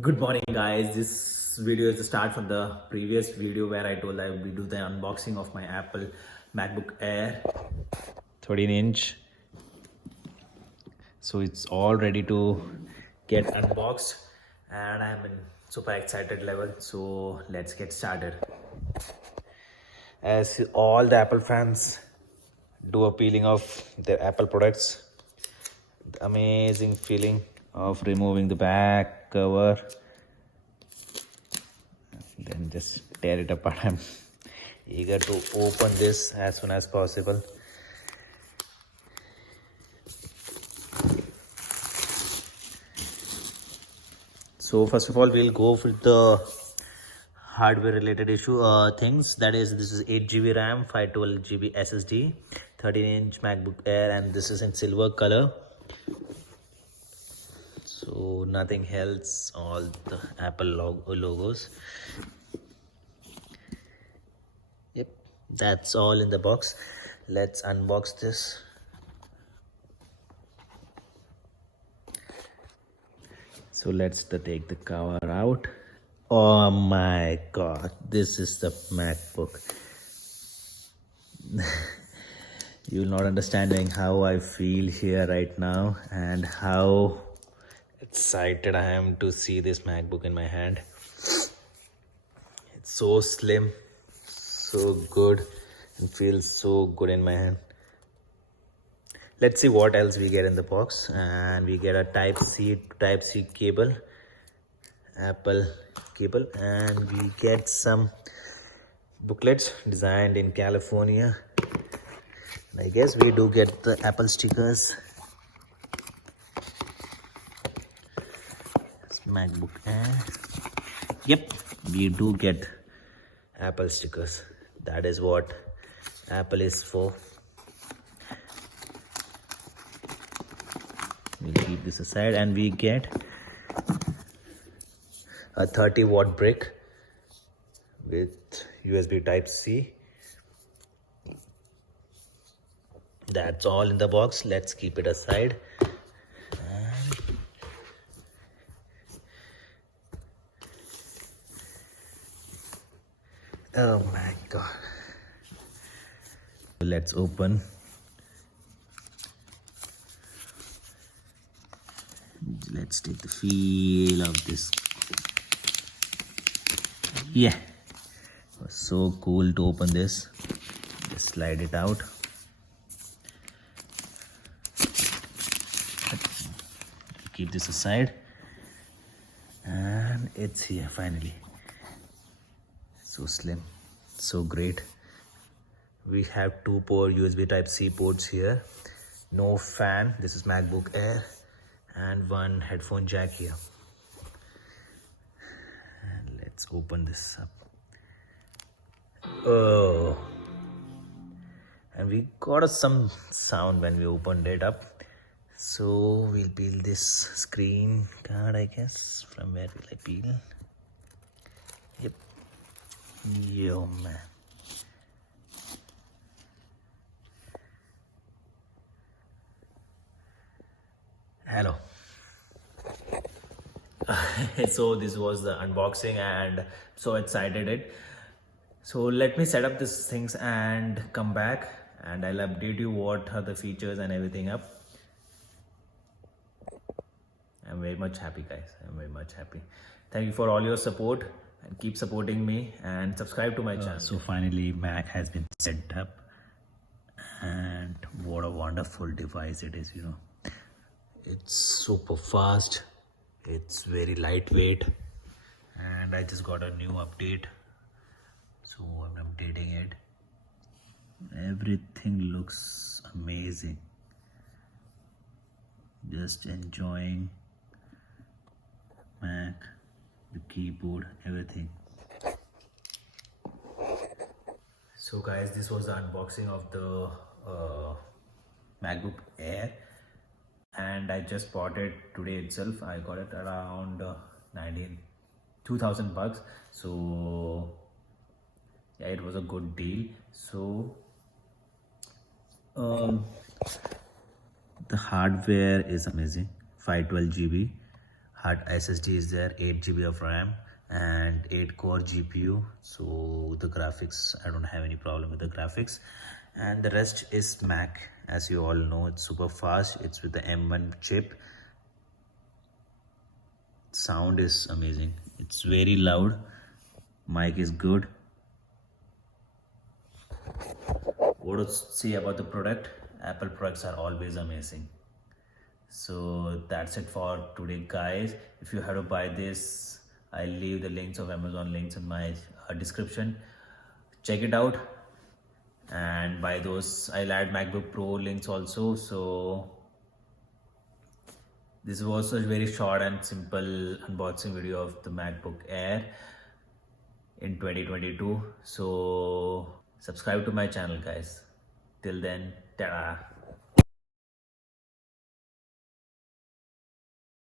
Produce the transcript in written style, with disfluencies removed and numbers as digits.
Good morning, guys. This video is the start from the previous video where I told I will do the unboxing of my Apple MacBook Air 13-inch. So it's all ready to get unboxed and I'm in super excited level. So let's get started. As all the Apple fans do a peeling of their Apple products, the amazing feeling of removing the back cover, then just tear it apart. I'm eager to open this as soon as possible. So first of all, we'll go with the hardware related things. That is, this is 8 GB RAM, 512 GB SSD, 13-inch MacBook Air, and this is in silver color. So nothing else, all the Apple logos. Yep, that's all in the box. Let's unbox this. So let's take the cover out. Oh my god, this is the MacBook. You'll not understanding how I feel here right now and how excited I am to see this MacBook in my hand. It's so slim, so good, and feels so good in my hand. Let's see what else we get in the box. And we get a type C cable, Apple cable, and we get some booklets designed in California. And I guess we do get the Apple stickers. It's MacBook Air. Yep, we do get Apple stickers. That is what Apple is for. We'll keep this aside, and we get a 30-watt brick with USB type C. That's all in the box. Let's keep it aside. Oh my god. Let's open. Let's take the feel of this. Yeah, it was so cool to open this. Just slide it out. Keep this aside, and it's here finally. So slim, so great. We have two USB type C ports here, no fan. This is MacBook Air, and one headphone jack here. And let's open this up. Oh, and we got some sound when we opened it up. So we'll peel this screen card, I guess. From where will I peel? Yep. Yo, man. Hello. So this was the unboxing and so excited. So let me set up these things and come back, and I'll update you what are the features and everything up. I'm very much happy, guys. I'm very much happy. Thank you for all your support, and keep supporting me and subscribe to my channel. So finally Mac has been set up, and what a wonderful device it is. It's super fast, it's very lightweight, and I just got a new update, so I'm updating it. Everything looks amazing. Just enjoying Mac, the keyboard, everything. So guys, this was the unboxing of the MacBook Air, and I just bought it today itself. I got it around 2,000 bucks. So yeah, it was a good deal. So the hardware is amazing. 512 GB hard SSD is there, 8 GB of RAM and 8-core GPU. So the graphics, I don't have any problem with the graphics. And the rest is Mac. As you all know, it's super fast. It's with the M1 chip. Sound is amazing. It's very loud. Mic is good. What to say about the product? Apple products are always amazing. So that's it for today, guys. If you have to buy this, I'll leave the links of Amazon links in my description. Check it out and buy those. I'll add MacBook Pro links also. So this was a very short and simple unboxing video of the MacBook Air in 2022. So subscribe to my channel, guys. Till then, ta-da.